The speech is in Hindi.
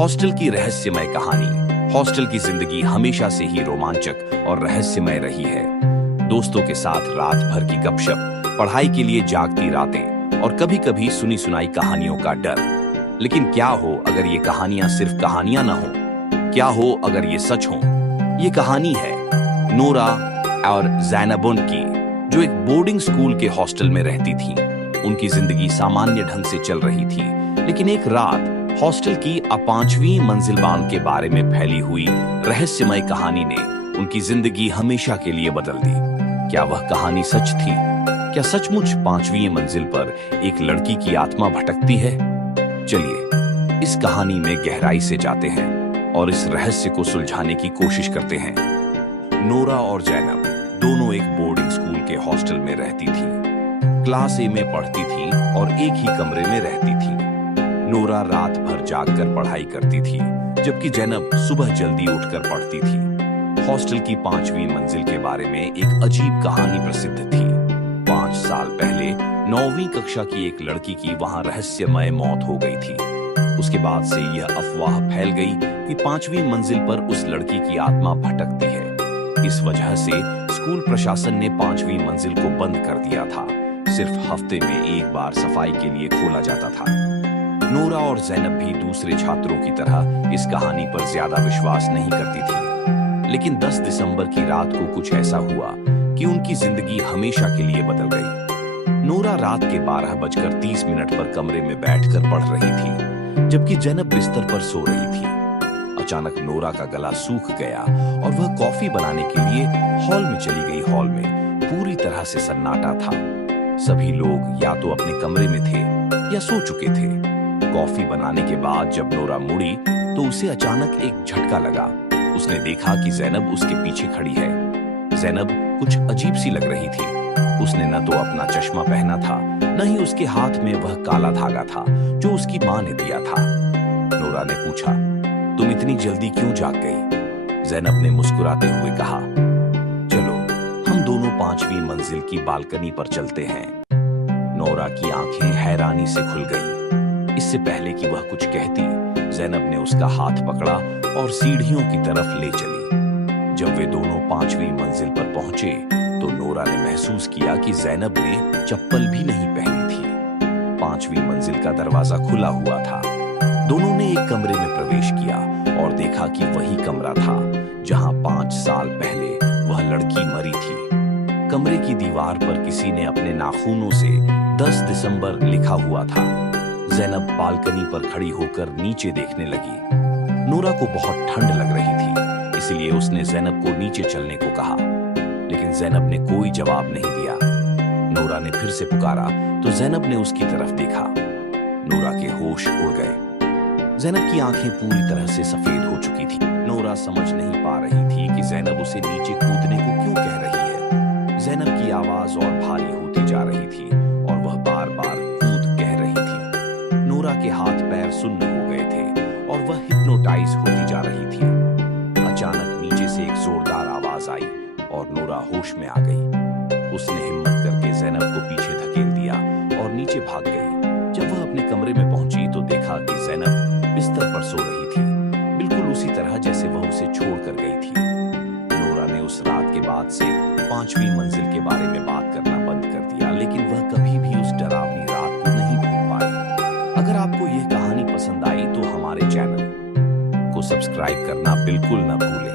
हॉस्टल की रहस्यमय कहानी। हॉस्टल की जिंदगी हमेशा से ही रोमांचक और रहस्यमय रही है। दोस्तों के साथ रात भर की गपशप, पढ़ाई के लिए जागती रातें और कभी-कभी सुनी सुनाई कहानियों का डर। लेकिन क्या हो अगर ये कहानियां सिर्फ कहानियां ना हो? क्या हो अगर ये सच हो? ये कहानी है नोरा और ज़ैनबुन की, जो एक बोर्डिंग स्कूल के हॉस्टल में रहती थी। उनकी जिंदगी सामान्य ढंग से चल रही थी, लेकिन एक रात हॉस्टल की 5वीं मंजिलबान के बारे में फैली हुई रहस्यमय कहानी ने उनकी जिंदगी हमेशा के लिए बदल दी। क्या वह कहानी सच थी? क्या सचमुच 5वीं मंजिल पर एक लड़की की आत्मा भटकती है? चलिए इस कहानी में गहराई से जाते हैं और इस रहस्य को सुलझाने की कोशिश करते हैं। नोरा और ज़ैनब दोनों एक बोर्डिंग स्कूल के हॉस्टल में रहती थी। क्लास ए में पढ़ती थी और एक ही कमरे में रहती थी। नोरा रात भर जागकर पढ़ाई करती थी, जबकि ज़ैनब सुबह जल्दी उठकर पढ़ती थी। हॉस्टल की 5वीं मंजिल के बारे में एक अजीब कहानी प्रसिद्ध थी। 5 साल पहले 9वीं कक्षा की एक लड़की की वहां रहस्यमय मौत हो गई थी। उसके बाद से यह अफवाह फैल गई कि 5वीं मंजिल पर उस लड़की की आत्मा भटकती है। इस वजह से स्कूल प्रशासन ने 5वीं मंजिल को बंद कर दिया था। सिर्फ हफ्ते में एक बार सफाई के लिए खोला जाता था। नोरा और ज़ैनब भी दूसरे छात्रों की तरह इस कहानी पर ज्यादा विश्वास नहीं करती थी। लेकिन 10 दिसंबर की रात को कुछ ऐसा हुआ कि उनकी जिंदगी हमेशा के लिए बदल गई। नोरा रात के 12:30 पर कमरे में बैठकर पढ़ रही थी, जबकि ज़ैनब बिस्तर पर सो रही थी। अचानक नोरा का गला सूख गया और वह कॉफी बनाने के लिए हॉल में चली गई। हॉल में पूरी तरह से सन्नाटा था। सभी लोग या तो अपने कमरे में थे या सो चुके थे। कॉफी बनाने के बाद जब नोरा मुड़ी तो उसे अचानक एक झटका लगा। उसने देखा कि ज़ैनब उसके पीछे खड़ी है। ज़ैनब कुछ अजीब सी लग रही थी। उसने न तो अपना चश्मा पहना था, न ही उसके हाथ में वह काला धागा था जो उसकी मां ने दिया था। नोरा ने पूछा, तुम इतनी जल्दी क्यों जाग गई? ज़ैनब ने मुस्कुराते हुए कहा, चलो हम दोनों 5वीं मंजिल की बालकनी पर चलते हैं। नोरा की आंखें हैरानी से खुल गईं। इससे पहले कि वह कुछ कहती, ज़ैनब ने उसका हाथ पकड़ा और सीढ़ियों की तरफ ले चली। जब वे दोनों 5वीं मंजिल पर पहुंचे तो नोरा ने महसूस किया कि ज़ैनब ने चप्पल भी नहीं पहनी थी। 5वीं मंजिल का दरवाजा खुला हुआ था। दोनों ने एक कमरे में प्रवेश किया और देखा कि वही कमरा था जहां 5 साल पहले वह लड़की मरी थी। कमरे की दीवार पर किसी ने अपने नाखूनों से 10 दिसंबर लिखा हुआ था। ज़ैनब बालकनी पर खड़ी होकर नीचे देखने लगी। नोरा को बहुत ठंड लग रही थी, इसलिए उसने ज़ैनब को नीचे चलने को कहा, लेकिन ज़ैनब ने कोई जवाब नहीं दिया। नोरा ने फिर से पुकारा तो ज़ैनब ने उसकी तरफ देखा। नोरा के होश उड़ गए। ज़ैनब की आंखें पूरी तरह से सफेद हो चुकी थी। नोरा समझ नहीं पा रही थी कि ज़ैनब उसे नीचे कूदने को क्यों कह रही है। ज़ैनब की आवाज और भारी होती जा रही थी और वह बार-बार कूद कह रही थी। नोरा के हाथ पैर सुन्न हो गए थे और वह हिप्नोटाइज होती जा रही थी। अचानक नीचे से एक जोरदार आवाज आई और नोरा होश में आ गई। उसने हिम्मत करके ज़ैनब को पीछे धकेल दिया और नीचे भाग गई। जब वह अपने कमरे में पहुंची तो देखा कि ज़ैनब बिस्तर पर सो रही थी, बिल्कुल उसी तरह जैसे वह उसे छोड़कर गई थी। नोरा ने उस रात के बाद से 5वीं मंजिल के बारे में बात करना बंद कर दिया, लेकिन वह कभी भी उस डरावनी रात को नहीं भूल पाई। अगर आपको यह कहानी पसंद आई तो हमारे चैनल को सब्सक्राइब करना बिल्कुल न भूलें।